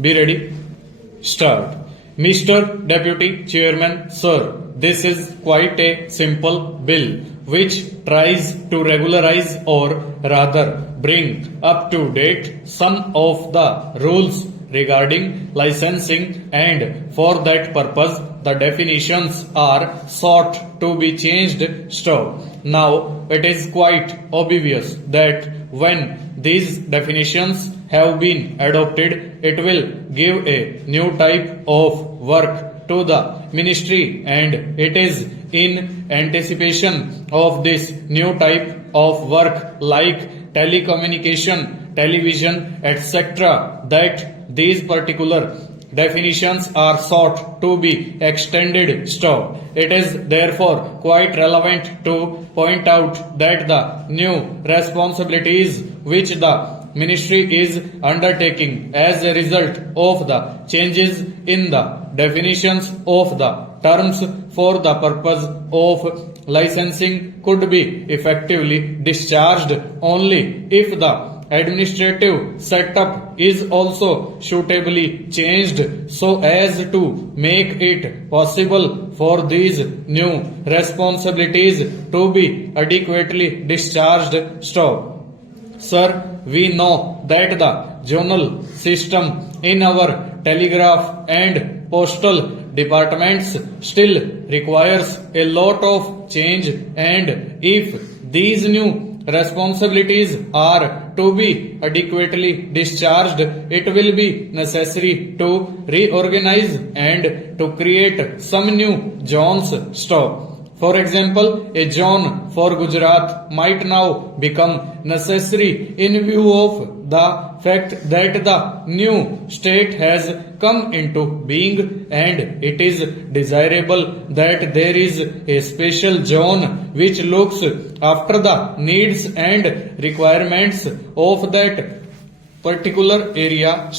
Be ready. Start. Mr. Deputy Chairman, sir, this is quite a simple bill which tries to regularize or rather bring up to date some of the rules regarding licensing, and for that purpose the definitions are sought to be changed. Now it is quite obvious that when these definitions have been adopted, it will give a new type of work to the ministry, and it is in anticipation of this new type of work like telecommunication, television, etc., that these particular definitions are sought to be extended. It is therefore quite relevant to point out that the new responsibilities which the ministry is undertaking as a result of the changes in the definitions of the terms for the purpose of licensing could be effectively discharged only if the administrative setup is also suitably changed so as to make it possible for these new responsibilities to be adequately discharged. Sir, we know that the zonal system in our telegraph and postal departments still requires a lot of change, and if these new responsibilities are to be adequately discharged, it will be necessary to reorganize and to create some new zones. For example, a zone for Gujarat might now become necessary in view of the fact that the new state has come into being, and it is desirable that there is a special zone which looks after the needs and requirements of that particular area.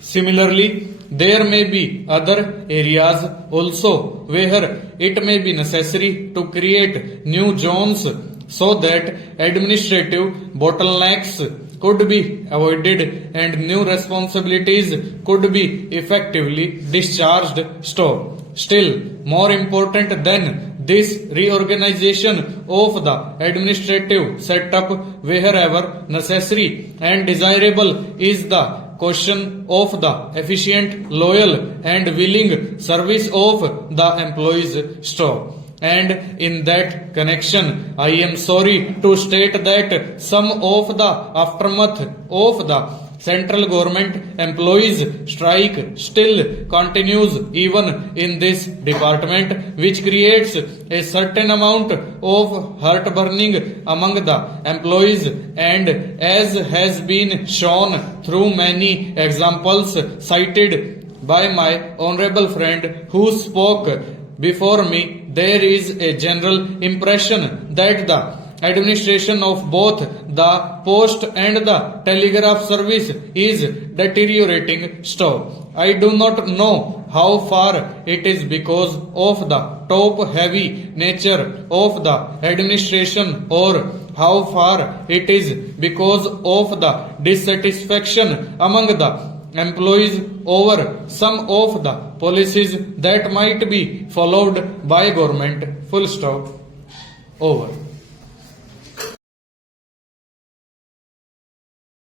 Similarly, there may be other areas also where it may be necessary to create new zones so that administrative bottlenecks could be avoided and new responsibilities could be effectively discharged. Still, more important than this reorganization of the administrative setup wherever necessary and desirable is the question of the efficient, loyal and willing service of the employees. And in that connection, I am sorry to state that some of the aftermath of the central government employees strike still continues even in this department, which creates a certain amount of heartburning among the employees, and as has been shown through many examples cited by my honorable friend who spoke before me, there is a general impression that the administration of both the post and the telegraph service is deteriorating. I do not know how far it is because of the top-heavy nature of the administration or how far it is because of the dissatisfaction among the employees over some of the policies that might be followed by government. Full stop. Over.